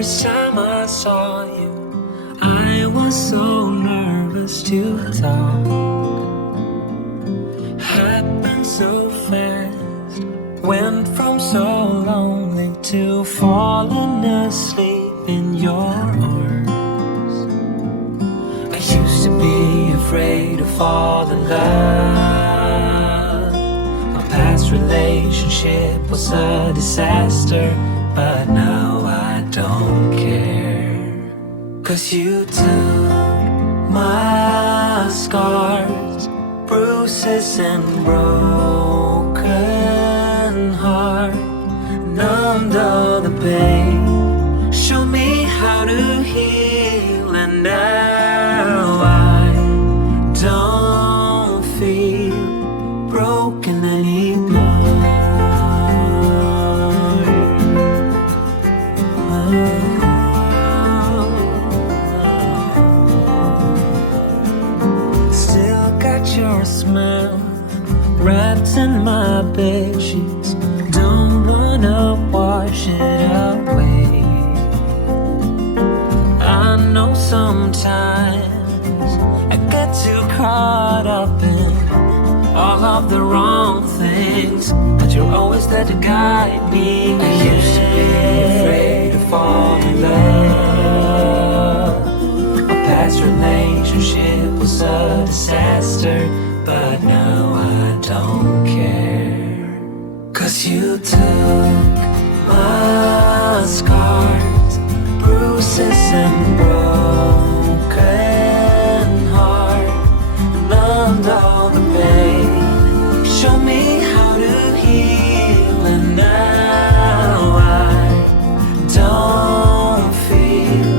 first time I saw you, I was so nervous to talk. Happened so fast, went from so lonely to falling asleep in your arms. I used to be afraid to fall in love. My past relationship was a disaster, but now I don't care. 'Cause you took my scars, bruises and broken heart, numbed all the pain, showed me how to heal, and now I don't feel broken anymore. Still got your smell wrapped in my bed sheets, don't wanna wash it away. I know sometimes I get too caught up in all of the wrong things, but you're always there to guide me. I used to be afraid to fall in love. My past relationship was a disaster, but now I don't care. 'Cause you took my scars, bruises and broken heart, numbed all the pain, showed me how to heal, and now I don't feel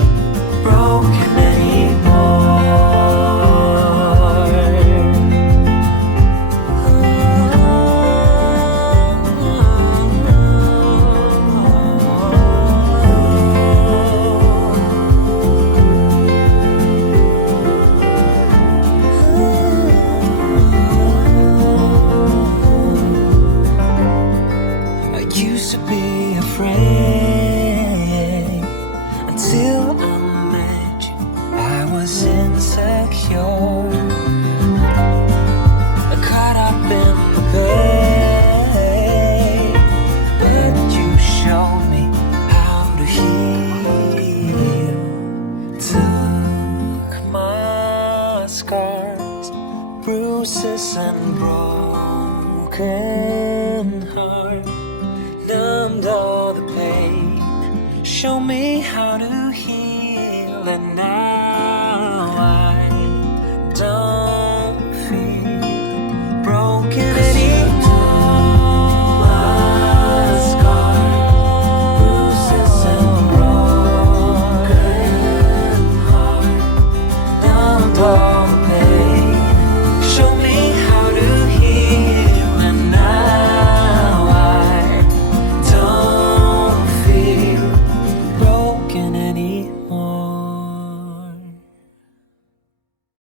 broken anymore. pieces and broken heart, numbed all the pain. Show me how to heal, and now